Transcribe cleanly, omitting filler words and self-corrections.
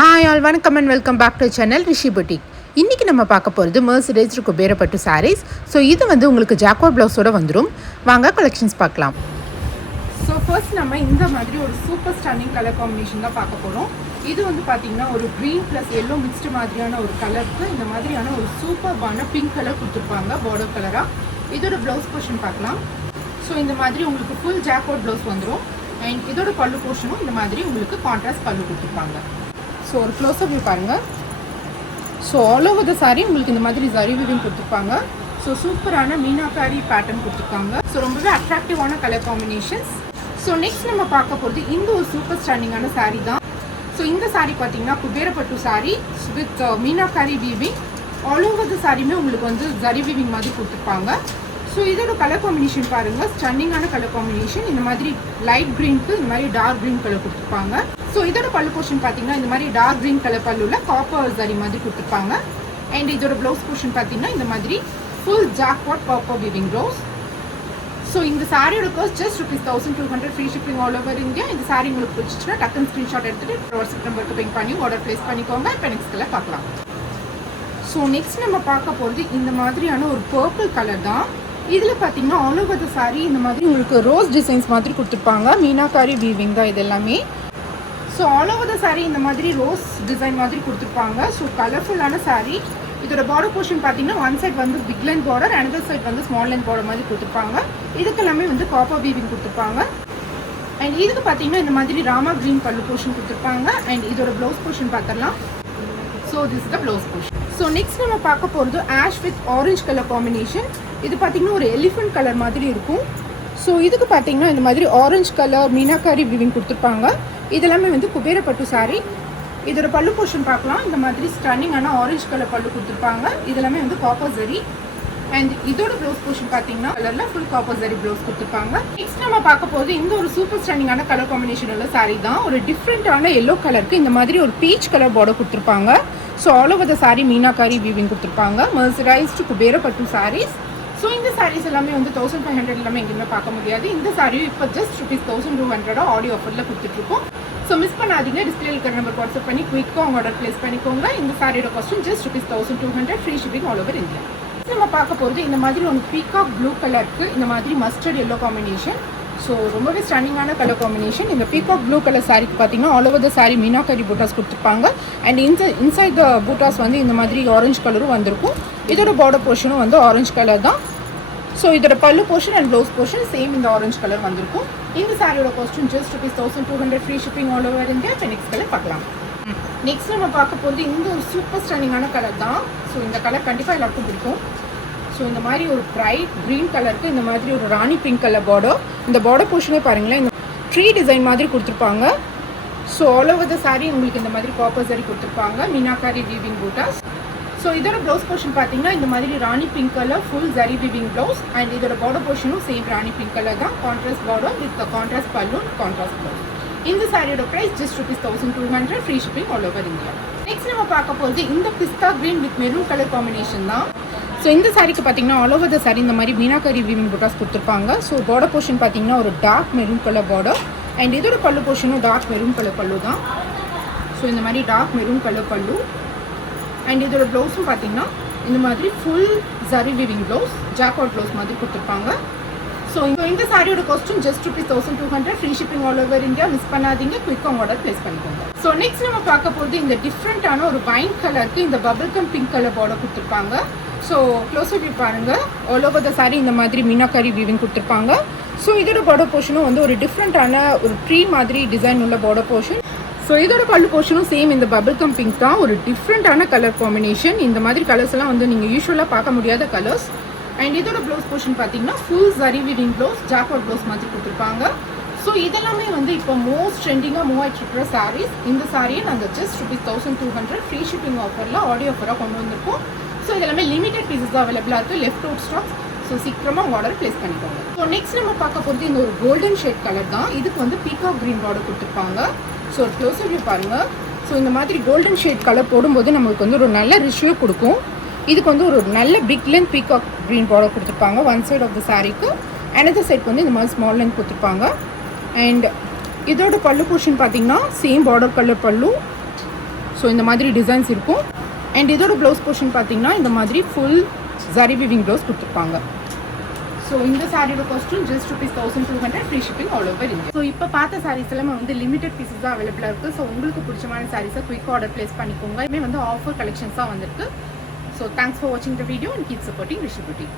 Hi all, welcome and welcome back to channel Rishi Boutique. இன்னைக்கு நம்ம பார்க்க போகிறது Mercedes Kuberapattu sarees. ஸோ இது உங்களுக்கு ஜாக்கோட் ப்ளவுஸோட வந்துடும். வாங்க கலெக்ஷன்ஸ் பார்க்கலாம். ஸோ ஃபர்ஸ்ட் நம்ம இந்த மாதிரி ஒரு சூப்பர் ஸ்டன்னிங் கலர் காம்பினேஷன் தான் பார்க்க போகிறோம். இது பார்த்தீங்கன்னா ஒரு க்ரீன் ப்ளஸ் எல்லோ மிக்ஸ்டு மாதிரியான ஒரு கலருக்கு இந்த மாதிரியான ஒரு சூப்பர்பான பிங்க் கலர் கொடுத்துருப்பாங்க பார்டர் கலராக. இதோட ப்ளவுஸ் போர்ஷன் பார்க்கலாம். ஸோ இந்த மாதிரி உங்களுக்கு ஃபுல் ஜாக்கோட் ப்ளவுஸ் வந்துடும். அண்ட் இதோட பல்லு போர்ஷனும் இந்த மாதிரி உங்களுக்கு கான்ட்ராஸ்ட் பல்லு கொடுத்துருப்பாங்க. ஸோ ஒரு க்ளோஸ்அப் வியூ பாருங்கள். So all over the sari உங்களுக்கு இந்த மாதிரி ஜரி வீவிங் கொடுத்துருப்பாங்க. ஸோ சூப்பரான மீனாக்காரி பேட்டர்ன் கொடுத்துருக்காங்க. ஸோ ரொம்பவே அட்ராக்டிவான கலர் காம்பினேஷன்ஸ். ஸோ நெக்ஸ்ட் நம்ம பார்க்க போகிறது இந்த ஒரு சூப்பர் ஸ்டாண்டிங்கான சாரீ தான். ஸோ இந்த சாரீ பார்த்தீங்கன்னா Kuberapattu sari with meenakari weaving. All over the சாரியுமே உங்களுக்கு ஜரி வீவிங் மாதிரி கொடுத்துருப்பாங்க. ஸோ இதோட கலர் காம்பினேஷன் பாருங்கள், ஸ்டன்னிங்கான கலர் காம்பினேஷன். இந்த மாதிரி லைட் க்ரீனுக்கு இந்த மாதிரி டார்க் க்ரீன் கலர் கொடுத்துருப்பாங்க. ஸோ இதோட பல்லு போர்ஷன் பார்த்தீங்கன்னா இந்த மாதிரி டார்க் க்ரீன் கலர் பல்லுவில் காப்பர் ஜரி மாதிரி கொடுத்துருப்பாங்க. அண்ட் இதோட ப்ளவுஸ் போர்ஷன் பார்த்தீங்கன்னா இந்த மாதிரி full jacquard copper weaving blouse. So இந்த சாரியோட cost just ₹1200 free shipping all over India. இந்த சாரி உங்களுக்கு பிடிச்சிச்சுன்னா டக்குன்னு ஸ்க்ரீன்ஷாட் எடுத்துகிட்டு வாட்ஸ்அப் நம்பருக்கு பிங் பண்ணி ஆர்டர் ப்ளேஸ் பண்ணிக்கோங்க. இப்போ நெக்ஸ்ட் கலர் பார்க்கலாம். ஸோ நெக்ஸ்ட் நம்ம பார்க்க போகிறது இந்த மாதிரியான ஒரு பர்பிள் கலர் தான். இதில் பார்த்தீங்கன்னா ஆல் ஓவர் த சாரீ இந்த மாதிரி உங்களுக்கு ரோஸ் டிசைன்ஸ் மாதிரி கொடுத்துருப்பாங்க. மீனாக்காரி வீவிங் தான் இது எல்லாமே. So all over the sari இந்த மாதிரி ரோஸ் டிசைன் மாதிரி கொடுத்துருப்பாங்க. ஸோ கலர்ஃபுல்லான சாரீ. இதோட பார்டர் போர்ஷன் பார்த்தீங்கன்னா one side big length border, another side small length border மாதிரி கொடுத்துருப்பாங்க. இதுக்கு எல்லாமே காப்பர் வீவிங் கொடுத்துருப்பாங்க. அண்ட் இதுக்கு பார்த்தீங்கன்னா இந்த மாதிரி ராமா க்ரீன் பல்லு போர்ஷன் கொடுத்துருப்பாங்க. அண்ட் இதோட ப்ளவுஸ் போர்ஷன் பார்த்துடலாம். So this is the blouse portion. So next நம்ம பார்க்க போகிறது ash with orange colour combination. இது பார்த்தீங்கன்னா ஒரு எலிஃபென்ட் கலர் மாதிரி இருக்கும். ஸோ இதுக்கு பார்த்தீங்கன்னா இந்த மாதிரி ஆரஞ்ச் கலர் மீனாக்காரி வீவிங் கொடுத்துருப்பாங்க. இதெல்லாமே குபேரப்பட்டு சாரீ. இதோட பல்லு போர்ஷன் பார்க்கலாம். இந்த மாதிரி ஸ்டன்னிங்கான ஆரஞ்ச் கலர் பல்லு கொடுத்துருப்பாங்க. இதெல்லாமே காப்பர் ஜரி. அண்ட் இதோட ப்ளவுஸ் போர்ஷன் பார்த்தீங்கன்னா கலரில் ஃபுல் காப்பர் ஜரி ப்ளவுஸ் கொடுத்துருப்பாங்க. நெக்ஸ்ட் நம்ம பார்க்க போது இந்த ஒரு சூப்பர் ஸ்டன்னிங்கான கலர் காம்பினேஷன் உள்ள சாரீ தான். ஒரு டிஃப்ரெண்ட்டான எல்லோ கலருக்கு இந்த மாதிரி ஒரு பீச் கலர் பார்டர் கொடுத்துருப்பாங்க. So all over the sari meenakari weaving கொடுத்துருப்பாங்க. மெர்சரைஸ்டு குபேரப்பட்டு சாரீஸ். ஸோ இந்த சாரீஸ் எல்லாமே 1500 எல்லாமே எங்கேயுமே பார்க்க முடியாது. இந்த சாரீ இப்போ ஜஸ்ட் ₹1200 ஆடியோ ஆஃபரில் கொடுத்துட்ருக்கோம். ஸோ மிஸ் பண்ணாதீங்க. டிஸ்பிளே இருக்கிற நம்பர் வாட்ஸ்அப் பண்ணி குயிக்காக உங்கள் ஆர்டர் ப்ளேஸ் பண்ணிக்கோங்க. இந்த சாரியோட காஸ்ட்டும் just ₹1200 free shipping all over India. நம்ம பார்க்க போகிறது இந்த மாதிரி ஒரு பீகாக் ப்ளூ கலருக்கு இந்த மாதிரி மஸ்டர்ட் எல்லோ காம்பினேஷன். ஸோ ரொம்பவே ஸ்டன்னிங்கான கலர் காம்பினேஷன். இந்த பீகாக் ப்ளூ கலர் சாரீக்கு பார்த்தீங்கன்னா all over the sari meenakari buttas கொடுத்துருப்பாங்க. அண்ட் இன்சைட் த பூட்டாஸ் இந்த மாதிரி ஆரஞ்சு கலரும் வந்திருக்கும். இதோட பார்டர் போர்ஷனும் ஆரஞ்சு கலர் தான். ஸோ இதோட pallu portion and blouse portion same இந்த ஆரஞ்சு கலர் வந்திருக்கும். இந்த சாரியோட காஸ்ட்டும் just ₹1200 free shipping all over India. இப்போ நெக்ஸ்ட் கலர் பார்க்கலாம். நெக்ஸ்ட் நம்ம பார்க்க போகிறது இந்த ஒரு சூப்பர் ஸ்டன்னிங்கான கலர் தான். ஸோ இந்த கலர் கண்டிப்பாக எல்லாருக்கும் பிடிக்கும். ஸோ இந்த மாதிரி ஒரு பிரைட் க்ரீன் கலருக்கு இந்த மாதிரி ஒரு ராணி பிங்க் கலர் பார்டர். இந்த பார்டர் போர்ஷனே பாருங்களேன், இந்த ட்ரீ டிசைன் மாதிரி கொடுத்துருப்பாங்க. So all over the sari உங்களுக்கு இந்த மாதிரி காப்பர் ஜரி கொடுத்துருப்பாங்க. மீனாக்காரி வீவிங் பூட்டாஸ். ஸோ இதோட ப்ளவுஸ் போர்ஷன் பார்த்தீங்கன்னா இந்த மாதிரி rani pink colour full zari weaving blouse. And இதோட பார்டர் போர்ஷனும் சேம் ராணி பிங்க் கலர் தான். Contrast border with contrast pallu, contrast blouse. இந்த சாரியோட price just ₹1200 free shipping all over India. Next நம்ம பார்க்க போகிறது இந்த pista green with maroon colour combination தான். ஸோ இந்த சாரிக்கு பார்த்தீங்கன்னா ஆல் ஓவர் த சாரி இந்த மாதிரி மீனாக்காரி வீவிங் பூட்டாஸ் கொடுத்துருப்பாங்க. ஸோ பார்டர் போர்ஷன் பார்த்தீங்கன்னா ஒரு dark maroon colour border. And இதோட பல்லு போர்ஷனும் டார்க் மெரூன் கலர் பல்லு தான். ஸோ இந்த மாதிரி dark maroon colour pallu. And இதோட ப்ளவுஸும் பார்த்தீங்கன்னா இந்த மாதிரி full zari weaving blouse, jacquard blouse மாதிரி கொடுத்துருப்பாங்க. ஸோ இந்த சாரியோட காஸ்ட்டும் just ₹1200 free shipping all over India. Miss பண்ணாதீங்க, குயிக்காக ஆர்டர் ப்ளேஸ் பண்ணிக்கோங்க. ஸோ நெக்ஸ்ட் நம்ம பார்க்க போகிறது இந்த டிஃப்ரெண்ட்டான ஒரு வைன் கலருக்கு இந்த bubble gum pink colour border கொடுத்துருப்பாங்க. ஸோ க்ளோஸ்அப் வியூ பாருங்கள். ஆல் ஓவர் த சாரீ இந்த மாதிரி மீனாக்காரி வீவிங் கொடுத்துருப்பாங்க. ஸோ இதோட பார்டர் போர்ஷனும் ஒரு டிஃப்ரெண்ட்டான ஒரு ட்ரீ மாதிரி டிசைன் உள்ள பார்டர் போர்ஷன். ஸோ இதோட பல்லு போர்ஷனும் சேம் இந்த பபிள் கம் பிங்க் தான். ஒரு டிஃப்ரெண்ட்டான கலர் காம்பினேஷன். இந்த மாதிரி கலர்ஸ் எல்லாம் நீங்கள் யூஸ்வலாக பார்க்க முடியாத கலர்ஸ். அண்ட் இதோட ப்ளவுஸ் போர்ஷன் பார்த்தீங்கன்னா full zari weaving blouse, jacquard blouse மாதிரி கொடுத்துருப்பாங்க. ஸோ இதெல்லாமே இப்போ மோஸ்ட் ட்ரெண்டிங்காக மூவ் ஆகிட்டு இருக்கிற சாரீஸ். இந்த சாரியை நாங்கள் ஜஸ்ட் ₹1200 ஃப்ரீ ஷிப்பிங் ஆஃபரில் ஆடியோ ஆஃபராக கொண்டு வந்திருக்கோம். ஸோ இதெல்லாமே லிமிடெட் பீசஸ் தான் அவைலபிளாக இருக்குது, லெஃப்ட் அவுட் ஸ்டாக்ஸ். ஸோ சீக்கிரமாக உங்கள் ஆர்டர் ப்ளேஸ் பண்ணிக்கோங்க. ஸோ நெக்ஸ்ட் நம்ம பார்க்க போகிறது இந்த ஒரு கோல்டன் ஷேட் கலர் தான். இதுக்கு பீகாக் க்ரீன் பார்டர் கொடுத்துருப்பாங்க. ஸோ ஒரு க்ளோஸ்அப் வியூ பாருங்கள். ஸோ இந்த மாதிரி கோல்டன் ஷேட் கலர் போடும்போது நம்மளுக்கு ஒரு நல்ல ரிஷ்யூ கொடுக்கும். இதுக்கு ஒரு நல்ல big length peacock green border கொடுத்துருப்பாங்க ஒன் சைட் ஆஃப் த சாரீக்கு. அனதர் சைட் இந்த மாதிரி ஸ்மால் லென்த் கொடுத்துருப்பாங்க. அண்ட் இதோட பல்லு போர்ஷன் பார்த்தீங்கன்னா சேம் பார்டர் கலர் பல்லு. ஸோ இந்த மாதிரி டிசைன்ஸ் இருக்கும். அண்ட் இதோட ப்ளவுஸ் போர்ஷன் பார்த்தீங்கன்னா இந்த மாதிரி ஃபுல் ஜரி விவிங் ப்ளவுஸ் கொடுத்துருப்பாங்க. ஸோ இந்த சாரியோட காஸ்ட்டும் just ₹1200 free shipping all over India. So இப்போ பார்த்த சாரீஸ் எல்லாமே வந்து லிமிடெட் பீசஸ் தான் அவைலபிளாக இருக்குது. ஸோ உங்களுக்கு பிடிச்சமான சாரீஸை குயிக் ஆர்டர் ப்ளேஸ் பண்ணிக்கோங்க. இதுவுமே வந்து ஆஃபர் கலெக்ஷன்ஸ் தான் வந்திருக்கு. ஸோ தேங்க்ஸ் ஃபார் வாட்சிங் the video and keep supporting Rishi boutique.